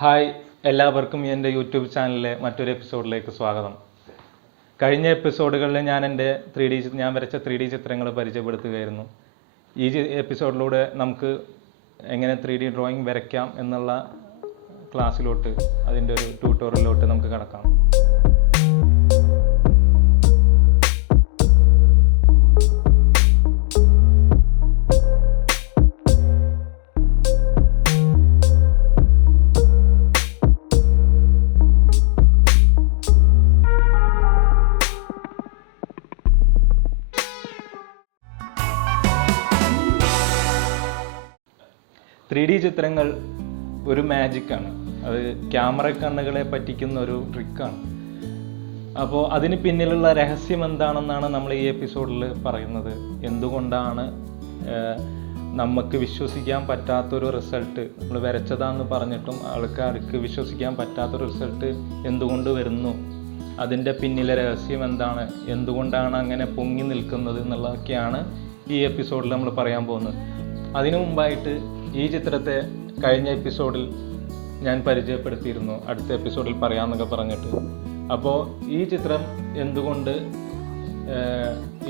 Hi, എല്ലാവർക്കും എൻ്റെ YouTube ചാനലിലെ മറ്റൊരു എപ്പിസോഡിലേക്ക് സ്വാഗതം. കഴിഞ്ഞ എപ്പിസോഡുകളിൽ ഞാൻ വരച്ച 3D ചിത്രങ്ങൾ പരിചയപ്പെടുത്തുകയായിരുന്നു. ഈ എപ്പിസോഡിലൂടെ നമുക്ക് എങ്ങനെ 3D ഡ്രോയിങ് വരയ്ക്കാം എന്നുള്ള ക്ലാസ്സിലോട്ട്, അതിൻ്റെ ഒരു ട്യൂട്ടോറിയലിലോട്ട് നമുക്ക് കടക്കാം. ത്രീ ഡി ചിത്രങ്ങൾ ഒരു മാജിക്കാണ്. അത് ക്യാമറ കണ്ണുകളെ പറ്റിക്കുന്ന ഒരു ട്രിക്കാണ്. അപ്പോൾ അതിന് പിന്നിലുള്ള രഹസ്യം എന്താണെന്നാണ് നമ്മൾ ഈ എപ്പിസോഡിൽ പറയുന്നത്. എന്തുകൊണ്ടാണ് നമുക്ക് വിശ്വസിക്കാൻ പറ്റാത്തൊരു റിസൾട്ട്, നമ്മൾ വരച്ചതാണെന്ന് പറഞ്ഞിട്ടും ആൾക്കാർക്ക് വിശ്വസിക്കാൻ പറ്റാത്തൊരു റിസൾട്ട് എന്തുകൊണ്ട് വരുന്നു, അതിൻ്റെ പിന്നിലെ രഹസ്യം എന്താണ്, എന്തുകൊണ്ടാണ് അങ്ങനെ പൊങ്ങി നിൽക്കുന്നത് എന്നുള്ളതൊക്കെയാണ് ഈ എപ്പിസോഡിൽ നമ്മൾ പറയാൻ പോകുന്നത്. അതിനു മുമ്പായിട്ട് ഈ ചിത്രത്തെ കഴിഞ്ഞ എപ്പിസോഡിൽ ഞാൻ പരിചയപ്പെടുത്തിയിരുന്നു, അടുത്ത എപ്പിസോഡിൽ പറയാമെന്നൊക്കെ പറഞ്ഞിട്ട്. അപ്പോൾ ഈ ചിത്രം എന്തുകൊണ്ട്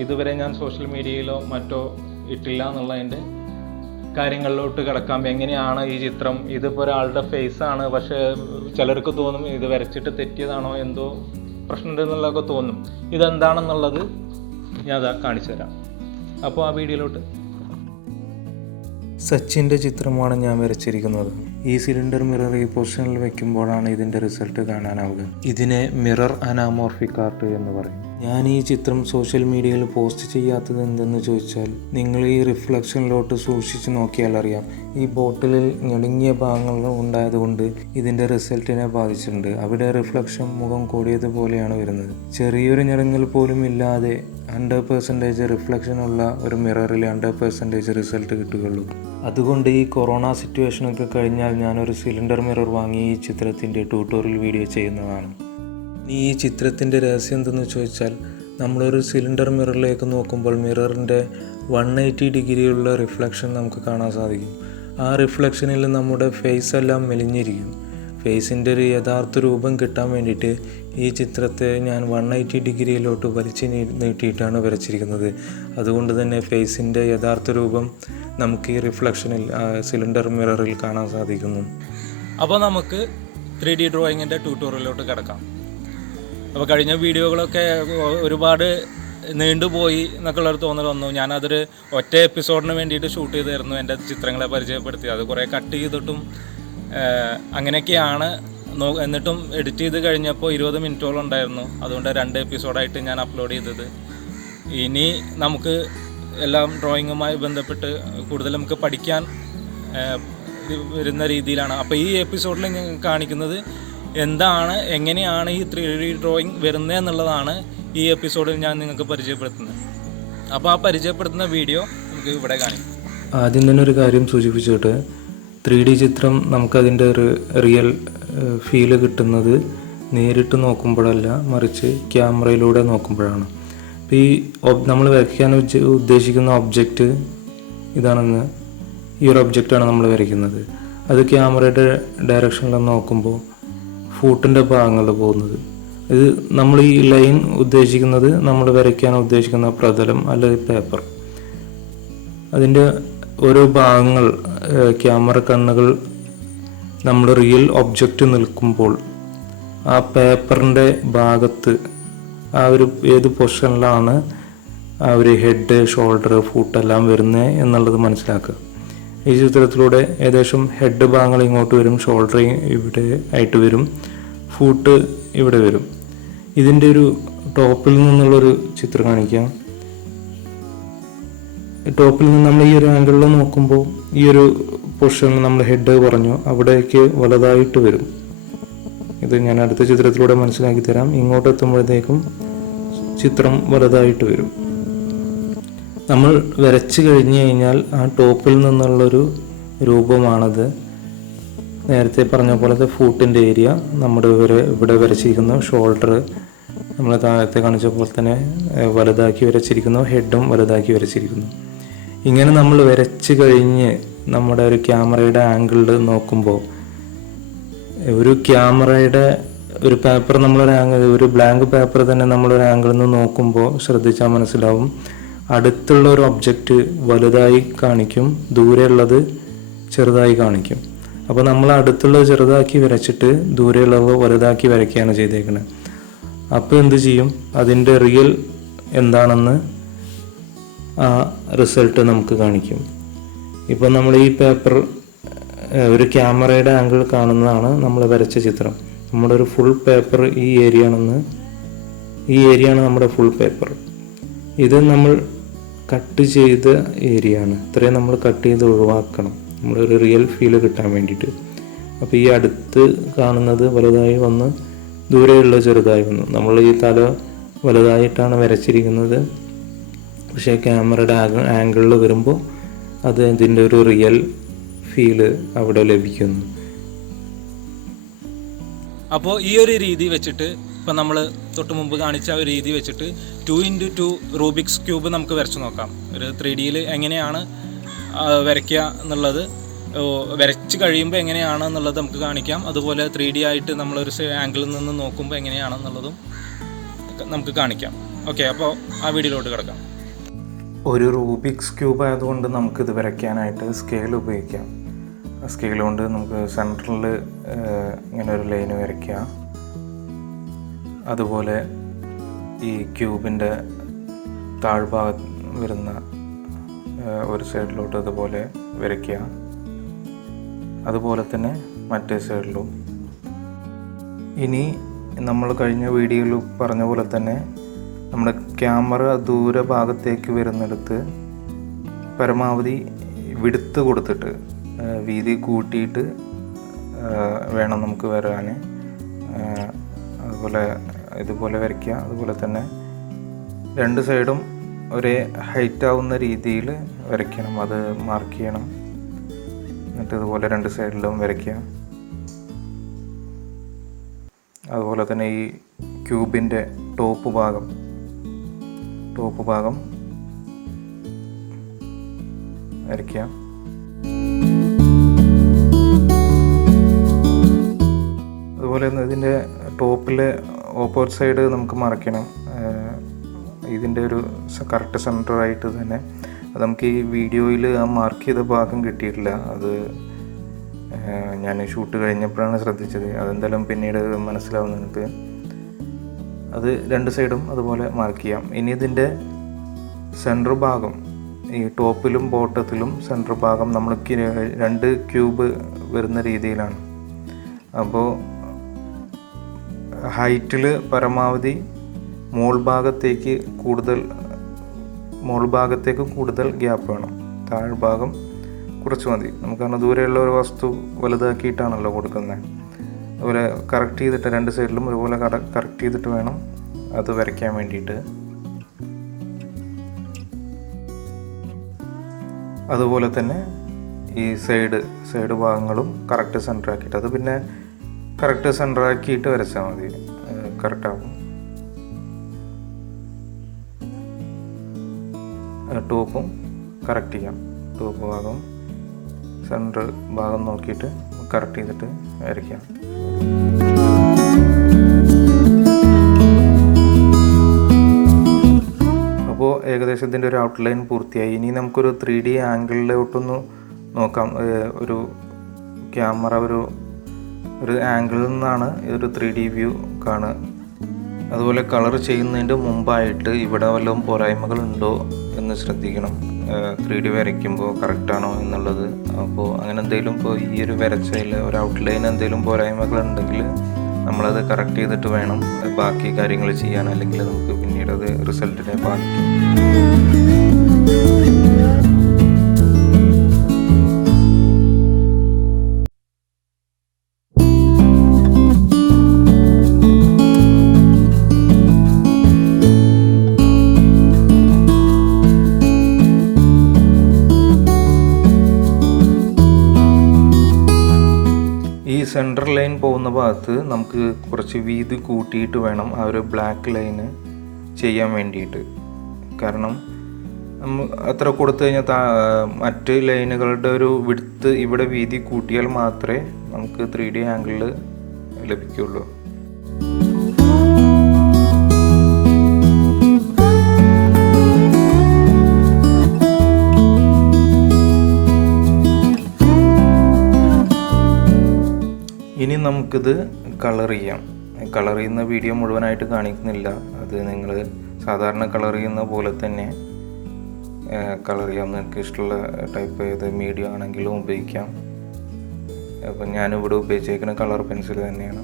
ഇതുവരെ ഞാൻ സോഷ്യൽ മീഡിയയിലോ മറ്റോ ഇട്ടില്ല എന്നുള്ളതിൻ്റെ കാര്യങ്ങളിലോട്ട് കിടക്കാം. എങ്ങനെയാണ് ഈ ചിത്രം, ഇതിപ്പോൾ ഒരാളുടെ ഫേസാണ്, പക്ഷേ ചിലർക്ക് തോന്നും ഇത് വരച്ചിട്ട് തെറ്റിയതാണോ, എന്തോ പ്രശ്നമുണ്ട് എന്നുള്ളതൊക്കെ തോന്നും. ഇതെന്താണെന്നുള്ളത് ഞാൻ കാണിച്ചു തരാം. അപ്പോൾ ആ വീഡിയോയിലോട്ട്. സച്ചിൻ്റെ ചിത്രമാണ് ഞാൻ വരച്ചിരിക്കുന്നത്. ഈ സിലിണ്ടർ മിറർ ഈ പൊസിഷനിൽ വെക്കുമ്പോഴാണ് ഇതിൻ്റെ റിസൾട്ട് കാണാനാവുക. ഇതിനെ മിറർ അനാമോർഫിക് ആർട്ട് എന്ന് പറയും. ഞാൻ ഈ ചിത്രം സോഷ്യൽ മീഡിയയിൽ പോസ്റ്റ് ചെയ്യാത്തത് എന്തെന്ന് ചോദിച്ചാൽ, നിങ്ങൾ ഈ റിഫ്ലക്ഷനിലോട്ട് സൂക്ഷിച്ച് നോക്കിയാൽ അറിയാം, ഈ ബോട്ടിലിൽ ഞെടുങ്ങിയ ഭാഗങ്ങൾ ഉണ്ടായതുകൊണ്ട് ഇതിൻ്റെ റിസൾട്ടിനെ ബാധിച്ചിട്ടുണ്ട്. അവിടെ റിഫ്ലക്ഷൻ മുഖം കൂടിയതുപോലെയാണ് വരുന്നത്. ചെറിയൊരു ഞെടുങ്ങൽ പോലും ഇല്ലാതെ 100% റിഫ്ലക്ഷനുള്ള ഒരു മിററിൽ 100% റിസൾട്ട് കിട്ടുകയുള്ളൂ. അതുകൊണ്ട് ഈ കൊറോണ സിറ്റുവേഷനൊക്കെ കഴിഞ്ഞാൽ ഞാനൊരു സിലിണ്ടർ മിറർ വാങ്ങി ഈ ചിത്രത്തിൻ്റെ ട്യൂട്ടോറിയൽ വീഡിയോ ചെയ്യുന്നതാണ്. ഈ ചിത്രത്തിൻ്റെ രഹസ്യം എന്തെന്ന് ചോദിച്ചാൽ, നമ്മളൊരു സിലിണ്ടർ മിററിലേക്ക് നോക്കുമ്പോൾ മിററിൻ്റെ 180 ഡിഗ്രിയുള്ള റിഫ്ലക്ഷൻ നമുക്ക് കാണാൻ സാധിക്കും. ആ റിഫ്ലക്ഷനിൽ നമ്മുടെ ഫേസ് എല്ലാം മെലിഞ്ഞിരിക്കും. ഫേസിൻ്റെ ഒരു യഥാർത്ഥ രൂപം കിട്ടാൻ വേണ്ടിയിട്ട് ഈ ചിത്രത്തെ ഞാൻ 180 ഡിഗ്രിയിലോട്ട് വലിച്ചു നീട്ടിയിട്ടാണ് വരച്ചിരിക്കുന്നത്. അതുകൊണ്ട് തന്നെ ഫേസിൻ്റെ യഥാർത്ഥ രൂപം നമുക്ക് ഈ റിഫ്ലക്ഷനിൽ സിലിണ്ടർ മിററിൽ കാണാൻ സാധിക്കുന്നു. അപ്പോൾ നമുക്ക് 3D ഡ്രോയിങ്ങിൻ്റെ ട്യൂട്ടോറിയലിലോട്ട് കിടക്കാം. അപ്പോൾ കഴിഞ്ഞ വീഡിയോകളൊക്കെ ഒരുപാട് നീണ്ടുപോയി എന്നൊക്കെയുള്ളൊരു തോന്നൽ വന്നു. ഞാനതൊരു ഒറ്റ എപ്പിസോഡിന് വേണ്ടിയിട്ട് ഷൂട്ട് ചെയ്തായിരുന്നു എൻ്റെ ചിത്രങ്ങളെ പരിചയപ്പെടുത്തി. അത് കുറേ കട്ട് ചെയ്തിട്ടും അങ്ങനെയൊക്കെയാണ്. എന്നിട്ടും എഡിറ്റ് ചെയ്ത് കഴിഞ്ഞപ്പോൾ 20 മിനിറ്റോളം ഉണ്ടായിരുന്നു. അതുകൊണ്ട് 2 എപ്പിസോഡായിട്ട് ഞാൻ അപ്ലോഡ് ചെയ്തത്. ഇനി നമുക്ക് എല്ലാം ഡ്രോയിങ്ങുമായി ബന്ധപ്പെട്ട് കൂടുതൽ നമുക്ക് പഠിക്കാൻ വരുന്ന രീതിയിലാണ്. അപ്പോൾ ഈ എപ്പിസോഡിൽ ഞാൻ കാണിക്കുന്നത് എങ്ങനെയാണ് ഈ 3D ഡ്രോയിങ് വരുന്നത് എന്നുള്ളതാണ് ഈ എപ്പിസോഡിൽ ഞാൻ നിങ്ങൾക്ക് പരിചയപ്പെടുത്തുന്നത്. അപ്പോൾ ആ പരിചയപ്പെടുത്തുന്ന വീഡിയോ നമുക്ക് ഇവിടെ കാണിക്കാം. ആദ്യം തന്നെ ഒരു കാര്യം സൂചിപ്പിച്ചിട്ട്, 3D ചിത്രം നമുക്കതിൻ്റെ ഒരു റിയൽ ഫീല് കിട്ടുന്നത് നേരിട്ട് നോക്കുമ്പോഴല്ല, മറിച്ച് ക്യാമറയിലൂടെ നോക്കുമ്പോഴാണ്. അപ്പോൾ ഈ നമ്മൾ വരയ്ക്കാൻ ഉദ്ദേശിക്കുന്ന ഒബ്ജക്റ്റ് ഇതാണെന്ന്, ഈ ഒരു ഒബ്ജക്റ്റാണ് നമ്മൾ വരയ്ക്കുന്നത്. അത് ക്യാമറയുടെ ഡയറക്ഷനിൽ നോക്കുമ്പോൾ ഫൂട്ടിൻ്റെ ഭാഗങ്ങളിൽ പോകുന്നത്. ഇത് നമ്മൾ ഈ ലൈൻ ഉദ്ദേശിക്കുന്നത് നമ്മൾ വരയ്ക്കാൻ ഉദ്ദേശിക്കുന്ന പ്രതലം അല്ലെങ്കിൽ പേപ്പർ. അതിൻ്റെ ഓരോ ഭാഗങ്ങൾ ക്യാമറ കണ്ണുകൾ നമ്മൾ റിയൽ ഒബ്ജക്റ്റ് നിൽക്കുമ്പോൾ ആ പേപ്പറിൻ്റെ ഭാഗത്ത് ആ ഒരു ഏത് പൊസിഷനിലാണ് ആ ഒരു ഹെഡ്, ഷോൾഡർ, ഫൂട്ടെല്ലാം വരുന്നത് എന്നുള്ളത് മനസ്സിലാക്കുക. ഈ ചിത്രത്തിലൂടെ ഏകദേശം ഹെഡ് ഭാഗങ്ങൾ ഇങ്ങോട്ട് വരും, ഷോൾഡർ ഇവിടെ ആയിട്ട് വരും, ഫൂട്ട് ഇവിടെ വരും. ഇതിൻ്റെ ഒരു ടോപ്പിൽ നിന്നുള്ളൊരു ചിത്രം കാണിക്കാം. ടോപ്പിൽ നിന്ന് നമ്മൾ ഈ ഒരു ആംഗിളിൽ നോക്കുമ്പോൾ ഈ ഒരു പൊസിഷനിൽ നമ്മൾ ഹെഡ് പറഞ്ഞു, അവിടേക്ക് വലുതായിട്ട് വരും. ഇത് ഞാൻ അടുത്ത ചിത്രത്തിലൂടെ മനസ്സിലാക്കി തരാം. ഇങ്ങോട്ട് എത്തുമ്പോഴത്തേക്കും ചിത്രം വലുതായിട്ട് വരും. നമ്മൾ വരച്ച് കഴിഞ്ഞ് കഴിഞ്ഞാൽ ആ ടോപ്പിൽ നിന്നുള്ളൊരു രൂപമാണത്. നേരത്തെ പറഞ്ഞ പോലത്തെ ഫൂട്ടിൻ്റെ ഏരിയ നമ്മുടെ ഇവിടെ വരച്ചിരിക്കുന്നു. ഷോൾഡർ നമ്മൾ താഴത്തെ കാണിച്ച പോലെ തന്നെ വലുതാക്കി വരച്ചിരിക്കുന്നു. ഹെഡും വലുതാക്കി വരച്ചിരിക്കുന്നു. ഇങ്ങനെ നമ്മൾ വരച്ച് കഴിഞ്ഞ് നമ്മുടെ ഒരു ക്യാമറയുടെ ആംഗിളിൽ നോക്കുമ്പോൾ ഒരു ക്യാമറയുടെ ഒരു പേപ്പർ ഒരു ബ്ലാങ്ക് പേപ്പർ തന്നെ നമ്മളൊരു ആംഗിളിൽ നിന്ന് നോക്കുമ്പോൾ ശ്രദ്ധിച്ചാൽ മനസ്സിലാവും, അടുത്തുള്ള ഒരു ഒബ്ജക്റ്റ് വലുതായി കാണിക്കും, ദൂരെയുള്ളത് ചെറുതായി കാണിക്കും. അപ്പോൾ നമ്മൾ അടുത്തുള്ളത് ചെറുതാക്കി വരച്ചിട്ട് ദൂരെയുള്ളത് വലുതാക്കി വരയ്ക്കുകയാണ് ചെയ്തേക്കുന്നത്. അപ്പോൾ എന്ത് ചെയ്യും, അതിൻ്റെ റിയൽ എന്താണെന്ന് ആ റിസൾട്ട് നമുക്ക് കാണിക്കും. ഇപ്പോൾ നമ്മൾ ഈ പേപ്പർ ഒരു ക്യാമറയുടെ ആംഗിൾ കാണുന്നതാണ് നമ്മൾ വരച്ച ചിത്രം. നമ്മുടെ ഒരു ഫുൾ പേപ്പർ ഈ ഏരിയയാണ് നമ്മുടെ ഫുൾ പേപ്പർ. ഇത് നമ്മൾ കട്ട് ചെയ്ത ഏരിയയാണ്. ഇത്രയും നമ്മൾ കട്ട് ചെയ്ത് ഒഴിവാക്കണം, നമ്മളൊരു റിയൽ ഫീല് കിട്ടാൻ വേണ്ടിയിട്ട്. അപ്പോൾ ഈ അടുത്ത് കാണുന്നത് വലുതായി വന്ന് ദൂരെയുള്ള ചെറുതായി വന്നു. നമ്മൾ ഈ തല വലുതായിട്ടാണ് വരച്ചിരിക്കുന്നത്, പക്ഷേ ക്യാമറയുടെ ആംഗിളിൽ വരുമ്പോൾ അത് ഇതിൻ്റെ ഒരു റിയൽ ഫീല് അവിടെ ലഭിക്കുന്നു. അപ്പോൾ ഈ ഒരു രീതി വെച്ചിട്ട്, ഇപ്പം നമ്മൾ തൊട്ട് മുമ്പ് കാണിച്ച ഒരു രീതി വെച്ചിട്ട് 2x2 റൂബിക്സ് ക്യൂബ് നമുക്ക് വരച്ച് നോക്കാം. ഒരു 3Dയിൽ എങ്ങനെയാണ് വരയ്ക്കുക എന്നുള്ളത്, വരച്ച് കഴിയുമ്പോൾ എങ്ങനെയാണെന്നുള്ളത് നമുക്ക് കാണിക്കാം. അതുപോലെ 3D ആയിട്ട് നമ്മളൊരു ആംഗിളിൽ നിന്ന് നോക്കുമ്പോൾ എങ്ങനെയാണെന്നുള്ളതും നമുക്ക് കാണിക്കാം. ഓക്കെ, അപ്പോൾ ആ വീഡിയോയിലോട്ട് കിടക്കാം. ഒരു റൂബിക്സ് ക്യൂബ് ആയതുകൊണ്ട് നമുക്കിത് വരയ്ക്കാനായിട്ട് സ്കെയിൽ ഉപയോഗിക്കാം. സ്കെയിൽ കൊണ്ട് നമുക്ക് സെൻറ്ററിൽ ഇങ്ങനെ ഒരു ലൈന് വരയ്ക്കുക. അതുപോലെ ഈ ക്യൂബിൻ്റെ താഴ്ഭാഗം വരുന്ന ഒരു സൈഡിലോട്ട് അതുപോലെ വരയ്ക്കുക. അതുപോലെ തന്നെ മറ്റേ സൈഡിലും. ഇനി നമ്മൾ കഴിഞ്ഞ വീഡിയോയിൽ പറഞ്ഞ പോലെ തന്നെ നമ്മുടെ ക്യാമറ ദൂരഭാഗത്തേക്ക് വരുന്നിടത്ത് പരമാവധി വിടുത്ത് കൊടുത്തിട്ട് വീതി കൂട്ടിയിട്ട് വേണം നമുക്ക് വരാൻ. അതുപോലെ ഇതുപോലെ വരയ്ക്കുക. അതുപോലെ തന്നെ രണ്ട് സൈഡും ഒരേ ഹൈറ്റ് ആവുന്ന രീതിയിൽ വരയ്ക്കണം, അത് മാർക്ക് ചെയ്യണം. എന്നിട്ട് ഇതുപോലെ രണ്ട് സൈഡിലും വരയ്ക്കുക. അതുപോലെ തന്നെ ഈ ക്യൂബിൻ്റെ ടോപ്പ് ഭാഗം വരയ്ക്കുക. അതുപോലെ ഇതിൻ്റെ ടോപ്പിലെ ഓപ്പോസിറ്റ് സൈഡ് നമുക്ക് മറയ്ക്കണം. ഇതിൻ്റെ ഒരു കറക്റ്റ് സെൻറ്ററായിട്ട് തന്നെ. അത് നമുക്ക് ഈ വീഡിയോയിൽ ആ മാർക്ക് ചെയ്ത ഭാഗം കിട്ടിയിട്ടില്ല. അത് ഞാൻ ഷൂട്ട് കഴിഞ്ഞപ്പോഴാണ് ശ്രദ്ധിച്ചത്. അതെന്തായാലും പിന്നീട് മനസ്സിലാവും നിങ്ങൾക്ക്. അത് രണ്ട് സൈഡും അതുപോലെ മാർക്ക് ചെയ്യാം. ഇനി ഇതിൻ്റെ സെൻറ്റർ ഭാഗം, ഈ ടോപ്പിലും ബോട്ടത്തിലും സെൻറ്റർ ഭാഗം നമ്മൾ രണ്ട് ക്യൂബ് വരുന്ന രീതിയിലാണ്. അപ്പോൾ ഹൈറ്റിൽ പരമാവധി മോൾ ഭാഗത്തേക്ക് കൂടുതൽ ഗ്യാപ്പ് വേണം. താഴ്ഭാഗം കുറച്ച് മതി. നമുക്ക് കാരണം ദൂരെയുള്ള ഒരു വസ്തു വലുതാക്കിയിട്ടാണല്ലോ കൊടുക്കുന്നത്. അതുപോലെ കറക്റ്റ് ചെയ്തിട്ട് രണ്ട് സൈഡിലും ഒരുപോലെ കറക്റ്റ് ചെയ്തിട്ട് വേണം അത് വരയ്ക്കാൻ വേണ്ടിയിട്ട്. അതുപോലെ തന്നെ ഈ സൈഡ് ഭാഗങ്ങളും കറക്റ്റ് സെൻറ്റർ ആക്കിയിട്ട്, അത് പിന്നെ കറക്റ്റ് സെൻറ്റർ ആക്കിയിട്ട് വരച്ചാൽ മതി, കറക്റ്റാകും. ടോപ്പും കറക്റ്റ് ചെയ്യാം. ടോപ്പ് ഭാഗം സെൻറ്റർ ഭാഗം നോക്കിയിട്ട് കറക്റ്റ് ചെയ്തിട്ട് വരയ്ക്കാം. അപ്പോൾ ഏകദേശം ഇതിൻ്റെ ഒരു ഔട്ട്ലൈൻ പൂർത്തിയായി. ഇനി നമുക്കൊരു 3D ആംഗിളിലോട്ടൊന്ന് നോക്കാം. ഒരു ക്യാമറ ഒരു ആംഗിളിൽ നിന്നാണ് ഒരു 3D വ്യൂ കാണുക. അതുപോലെ കളർ ചെയ്യുന്നതിൻ്റെ മുമ്പായിട്ട് ഇവിടെ വല്ലതും പോരായ്മകളുണ്ടോ എന്ന് ശ്രദ്ധിക്കണം. 3D വരയ്ക്കുമ്പോൾ കറക്റ്റാണോ എന്നുള്ളത്. അപ്പോൾ അങ്ങനെ എന്തെങ്കിലും ഇപ്പോൾ ഈ ഒരു വരച്ചതിൽ ഒരു ഔട്ട്ലൈൻ എന്തെങ്കിലും പോരായ്മകളുണ്ടെങ്കിൽ നമ്മളത് കറക്റ്റ് ചെയ്തിട്ട് വേണം ബാക്കി കാര്യങ്ങൾ ചെയ്യാൻ, അല്ലെങ്കിൽ നമുക്ക് പിന്നീട് അത് റിസൾട്ടിനെ ബാധിക്കും. സെൻറ്റർ ലൈൻ പോകുന്ന ഭാഗത്ത് നമുക്ക് കുറച്ച് വീതി കൂട്ടിയിട്ട് വേണം ആ ഒരു ബ്ലാക്ക് ലൈന് ചെയ്യാൻ വേണ്ടിയിട്ട്. കാരണം അത്ര കൊടുത്തു കഴിഞ്ഞാൽ മറ്റ് ലൈനുകളുടെ ഒരു വിഡ്ത്ത് ഇവിടെ വീതി കൂട്ടിയാൽ മാത്രമേ നമുക്ക് 3D ആംഗിളിൽ ലഭിക്കുകയുള്ളൂ. ഇനി നമുക്കിത് കളർ ചെയ്യാം. കളർ ചെയ്യുന്ന വീഡിയോ മുഴുവനായിട്ട് കാണിക്കുന്നില്ല. അത് നിങ്ങൾ സാധാരണ കളർ ചെയ്യുന്ന പോലെ തന്നെ കളർ ചെയ്യാം. നിങ്ങൾക്ക് ഇഷ്ടമുള്ള ടൈപ്പ് ഏത് മീഡിയം ആണെങ്കിലും ഉപയോഗിക്കാം. അപ്പം ഞാനിവിടെ ഉപയോഗിച്ചേക്കുന്ന കളർ പെൻസിൽ തന്നെയാണ്.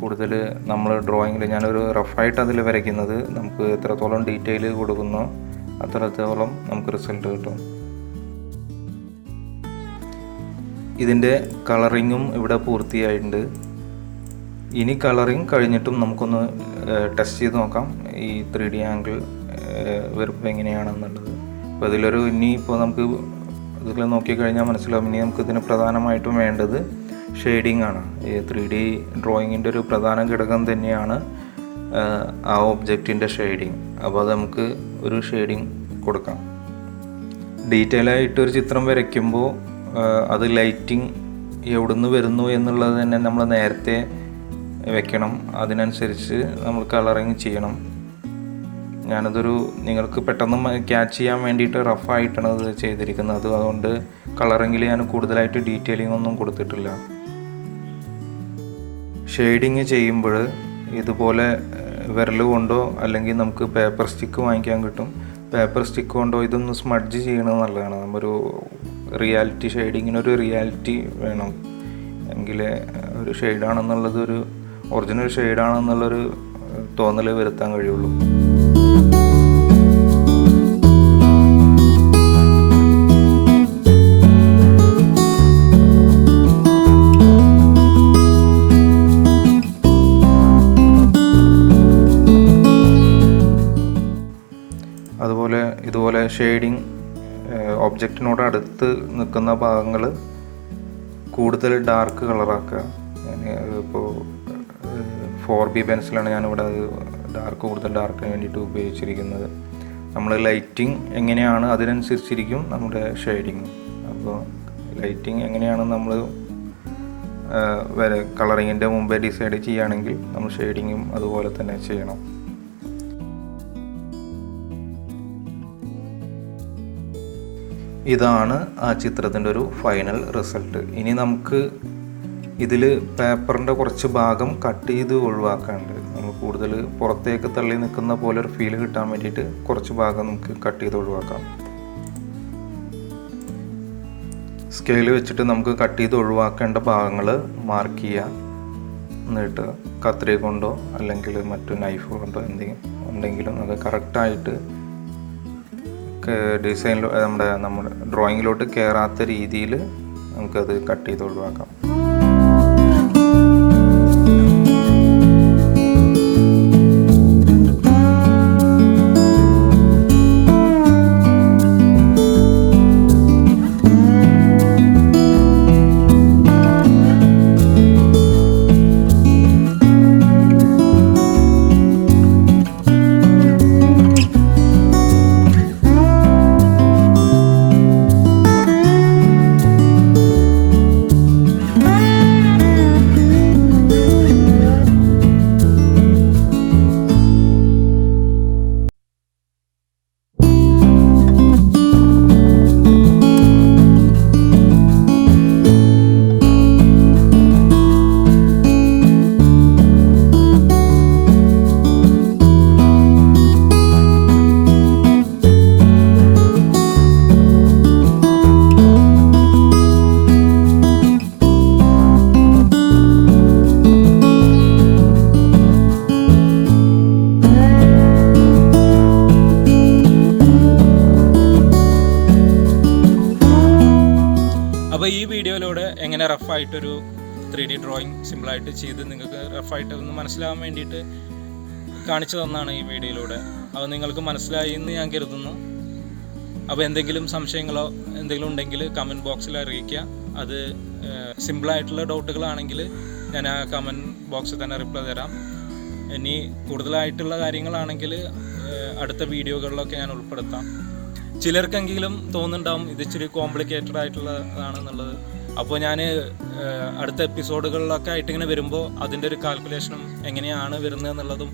കൂടുതൽ നമ്മൾ ഡ്രോയിങ്ങിൽ ഞാനൊരു റഫായിട്ട് അതിൽ വരയ്ക്കുന്നത്, നമുക്ക് എത്രത്തോളം ഡീറ്റെയിൽ കൊടുക്കുന്നോ അത്രത്തോളം നമുക്ക് റിസൾട്ട് കിട്ടും. ഇതിൻ്റെ കളറിങ്ങും ഇവിടെ പൂർത്തിയായിട്ടുണ്ട്. ഇനി കളറിങ് കഴിഞ്ഞിട്ടും നമുക്കൊന്ന് ടെസ്റ്റ് ചെയ്ത് നോക്കാം ഈ 3D ആംഗിൾ വരപ്പ് എങ്ങനെയാണെന്നുള്ളത്. അപ്പോൾ ഇതിലൊരു ഇനിയിപ്പോൾ നമുക്ക് ഇതിൽ നോക്കിക്കഴിഞ്ഞാൽ മനസ്സിലാവും. ഇനി നമുക്ക് ഇതിന് പ്രധാനമായിട്ടും വേണ്ടത് ഷെയ്ഡിങ് ആണ്. ഈ 3D ഡ്രോയിങ്ങിൻ്റെ ഒരു പ്രധാന ഘടകം തന്നെയാണ് ആ ഒബ്ജക്റ്റിൻ്റെ ഷെയ്ഡിങ്. അപ്പോൾ അത് നമുക്ക് ഒരു ഷെയ്ഡിങ് കൊടുക്കാം. ഡീറ്റെയിൽ ആയിട്ടൊരു ചിത്രം വരയ്ക്കുമ്പോൾ അത് ലൈറ്റിംഗ് എവിടുന്ന് വരുന്നു എന്നുള്ളത് തന്നെ നമ്മൾ നേരത്തെ വെക്കണം. അതിനനുസരിച്ച് നമ്മൾ കളറിങ് ചെയ്യണം. ഞാനതൊരു നിങ്ങൾക്ക് പെട്ടെന്ന് ക്യാച്ച് ചെയ്യാൻ വേണ്ടിയിട്ട് റഫായിട്ടാണ് അത് ചെയ്തിരിക്കുന്നത്. അതുകൊണ്ട് കളറിങ്ങിൽ ഞാൻ കൂടുതലായിട്ട് ഡീറ്റെയിലിംഗ് ഒന്നും കൊടുത്തിട്ടില്ല. ഷെയ്ഡിങ് ചെയ്യുമ്പോൾ ഇതുപോലെ വിരൽ കൊണ്ടോ അല്ലെങ്കിൽ നമുക്ക് പേപ്പർ സ്റ്റിക്ക് വാങ്ങിക്കാൻ കിട്ടും. പേപ്പർ സ്റ്റിക്ക് കൊണ്ടോ ഇതൊന്ന് സ്മഡ്ജ് ചെയ്യണത് നല്ലതാണ്. നമ്മൊരു റിയാലിറ്റി ഷെയ്ഡിങ്ങിനൊരു റിയാലിറ്റി വേണം. എങ്കിലേ ഒരു ഷെയ്ഡാണെന്നുള്ളത് ഒരു ഒറിജിനൽ ഷെയ്ഡാണെന്നുള്ളൊരു തോന്നൽ വരുത്താൻ കഴിയുള്ളൂ. ഇതുപോലെ ഷെയ്ഡിങ് ഒബ്ജക്റ്റിനോട് അടുത്ത് നിൽക്കുന്ന ഭാഗങ്ങൾ കൂടുതൽ ഡാർക്ക് കളറാക്കുക. ഇപ്പോൾ 4B പെൻസിലാണ് ഞാനിവിടെ അത് കൂടുതൽ ഡാർക്കിന് വേണ്ടിയിട്ട് ഉപയോഗിച്ചിരിക്കുന്നത്. നമ്മൾ ലൈറ്റിംഗ് എങ്ങനെയാണ് അതിനനുസരിച്ചിരിക്കും നമ്മുടെ ഷെയ്ഡിങ്. അപ്പോൾ ലൈറ്റിംഗ് എങ്ങനെയാണ് നമ്മൾ കളറിങ്ങിൻ്റെ മുമ്പേ ഡിസൈഡ് ചെയ്യുകയാണെങ്കിൽ നമ്മൾ ഷെയ്ഡിങ്ങും അതുപോലെ തന്നെ ചെയ്യണം. ഇതാണ് ആ ചിത്രത്തിൻ്റെ ഒരു ഫൈനൽ റിസൾട്ട്. ഇനി നമുക്ക് ഇതിൽ പേപ്പറിൻ്റെ കുറച്ച് ഭാഗം കട്ട് ചെയ്ത് ഒഴിവാക്കാനുണ്ട്. നമ്മൾ കൂടുതൽ പുറത്തേക്ക് തള്ളി നിൽക്കുന്ന പോലെ ഒരു ഫീൽ കിട്ടാൻ വേണ്ടിയിട്ട് കുറച്ച് ഭാഗം നമുക്ക് കട്ട് ചെയ്ത് ഒഴിവാക്കാം. സ്കെയിൽ വെച്ചിട്ട് നമുക്ക് കട്ട് ചെയ്ത് ഒഴിവാക്കേണ്ട ഭാഗങ്ങൾ മാർക്ക് ചെയ്യുക. എന്നിട്ട് കത്രിക കൊണ്ടോ അല്ലെങ്കിൽ മറ്റു നൈഫ് കൊണ്ടോ എന്തെങ്കിലും ഉണ്ടെങ്കിലും അത് കറക്റ്റായിട്ട് ഡിസൈനിൽ നമ്മുടെ ഡ്രോയിങ്ങിലോട്ട് കയറാത്ത രീതിയിൽ നമുക്കത് കട്ട് ചെയ്ത് ഒഴിവാക്കാം. അപ്പോൾ ഈ വീഡിയോയിലൂടെ എങ്ങനെ റഫായിട്ടൊരു 3D ഡ്രോയിങ് സിമ്പിളായിട്ട് ചെയ്ത് നിങ്ങൾക്ക് റഫായിട്ട് ഒന്ന് മനസ്സിലാവാൻ വേണ്ടിയിട്ട് കാണിച്ചു തന്നാണ് ഈ വീഡിയോയിലൂടെ. അപ്പോൾ നിങ്ങൾക്ക് മനസ്സിലായി എന്ന് ഞാൻ കരുതുന്നു. അപ്പോൾ എന്തെങ്കിലും സംശയങ്ങളോ എന്തെങ്കിലും ഉണ്ടെങ്കിൽ കമൻറ്റ് ബോക്സിൽ അറിയിക്കുക. അത് സിമ്പിളായിട്ടുള്ള ഡൗട്ടുകളാണെങ്കിൽ ഞാൻ ആ കമൻറ്റ് ബോക്സിൽ തന്നെ റിപ്ലൈ തരാം. ഇനി കൂടുതലായിട്ടുള്ള കാര്യങ്ങളാണെങ്കിൽ അടുത്ത വീഡിയോകളിലൊക്കെ ഞാൻ ഉൾപ്പെടുത്താം. ചിലർക്കെങ്കിലും തോന്നുന്നുണ്ടാവും ഇത് ഇച്ചിരി കോംപ്ലിക്കേറ്റഡ് ആയിട്ടുള്ളതാണെന്നുള്ളത്. അപ്പോൾ ഞാൻ അടുത്ത എപ്പിസോഡുകളിലൊക്കെ ആയിട്ട് ഇങ്ങനെ വരുമ്പോൾ അതിൻ്റെ ഒരു കാൽക്കുലേഷനും എങ്ങനെയാണ് വരുന്നത് എന്നുള്ളതും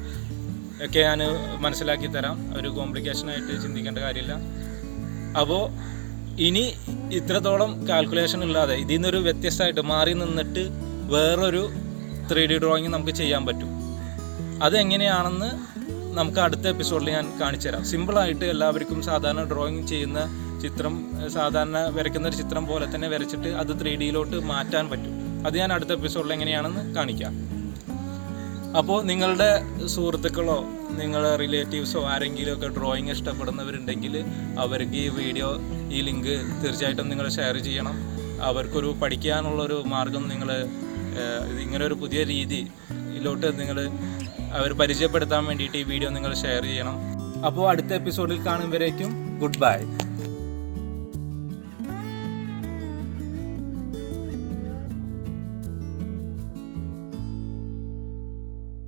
ഒക്കെ ഞാൻ മനസ്സിലാക്കി തരാം. ഒരു കോംപ്ലിക്കേഷനായിട്ട് ചിന്തിക്കേണ്ട കാര്യമില്ല. അപ്പോൾ ഇനി ഇത്രത്തോളം കാൽക്കുലേഷൻ ഇല്ലാതെ ഇതിൽ നിന്നൊരു വ്യത്യസ്തമായിട്ട് മാറി നിന്നിട്ട് വേറൊരു 3D ഡ്രോയിങ് നമുക്ക് ചെയ്യാൻ പറ്റും. അതെങ്ങനെയാണെന്ന് നമുക്ക് അടുത്ത എപ്പിസോഡിൽ ഞാൻ കാണിച്ചു തരാം. സിമ്പിളായിട്ട് എല്ലാവർക്കും സാധാരണ ഡ്രോയിങ് ചെയ്യുന്ന ചിത്രം, സാധാരണ വരയ്ക്കുന്ന ഒരു ചിത്രം പോലെ തന്നെ വരച്ചിട്ട് അത് 3Dയിലോട്ട് മാറ്റാൻ പറ്റും. അത് ഞാൻ അടുത്ത എപ്പിസോഡിൽ എങ്ങനെയാണെന്ന് കാണിക്കാം. അപ്പോൾ നിങ്ങളുടെ സുഹൃത്തുക്കളോ നിങ്ങളുടെ റിലേറ്റീവ്സോ ആരെങ്കിലും ഒക്കെ ഡ്രോയിങ് ഇഷ്ടപ്പെടുന്നവരുണ്ടെങ്കിൽ അവർക്ക് ഈ വീഡിയോ, ഈ ലിങ്ക് തീർച്ചയായിട്ടും നിങ്ങൾ ഷെയർ ചെയ്യണം. അവർക്കൊരു പഠിക്കാനുള്ളൊരു മാർഗം നിങ്ങൾ ഇങ്ങനൊരു പുതിയ രീതിയിലോട്ട് നിങ്ങൾ അവർ പരിചയപ്പെടുത്താൻ വേണ്ടിയിട്ട് ഈ വീഡിയോ നിങ്ങൾ ഷെയർ ചെയ്യണം. അപ്പോൾ അടുത്ത എപ്പിസോഡിൽ കാണുമ്പോഴേക്കും ഗുഡ് ബൈ.